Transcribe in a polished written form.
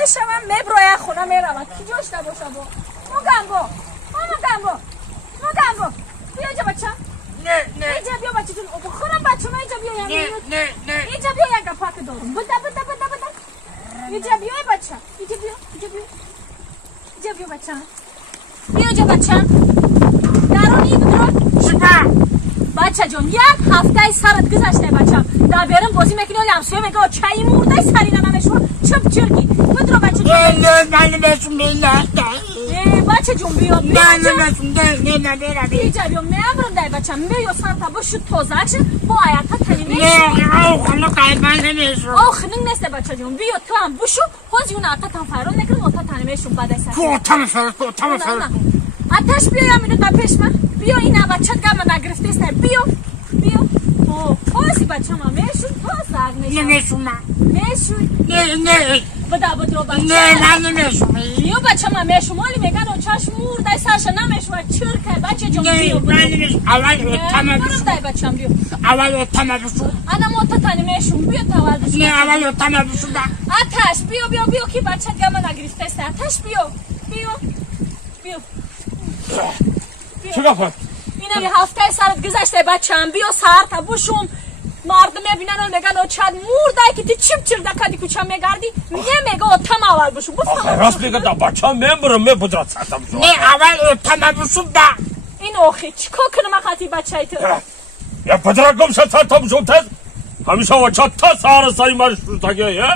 میشم میبروی خونه میروم کی جوش نباشه با مگم با بیا اینجا بچه نه اینجا بیا بچه جون بخورم بچه من اینجا بیا نه اینجا بیا یک پاک دارم بده اینجا بیا بچه اینجا بیا بچه بیا اینجا بچه درونی بدرو شما بچه جون یک هفته سرت گذشته بچه در بیارم بازی میکنی ولی همسویه میگه چایی مرده سری نمشون چپ چرکی بدرو بچه جون بچه جون بیا اینجا بیا میبرم دای بچه بیا سرتا بشو توزکش با آیتا تنیمشون آخ نیست بچه جون بیا تو هم بشو خوزی اون آتا تن فرون نکن آتا تنیمشون بده سر آتش بیا همینو در پیش من بیا این بچه گم نگرفته است بیا خوزی بچه ما میشون توزک میشون بدرو بچه بیا بچه ما میشون مالی میگن و چشم مرده سرش نمیشون چرکه بچه جون بیا اول تمه بشو انا متتانی میشون بیا تا اول بشو نه اول تمه بشو آتش بیا که بچه گم نگرفته است آتش بیا چه گفت اینا یه هفته سرت گذشته بچه‌ام بیا سر تا بشوم مردم میبینن و میگن او چند مرده که تی چپ چرده کدی کوچه میگردی میگه تم اول بشو راست میگه دا بچه‌ام میبرم میبودرات سرتم شو نه اول تمه بشو دا این اوخی چیکار کنم خاطی بچه‌ای تو یا پدرکم سرتم شو تز همیشه و چتا سار سای مرش تاگه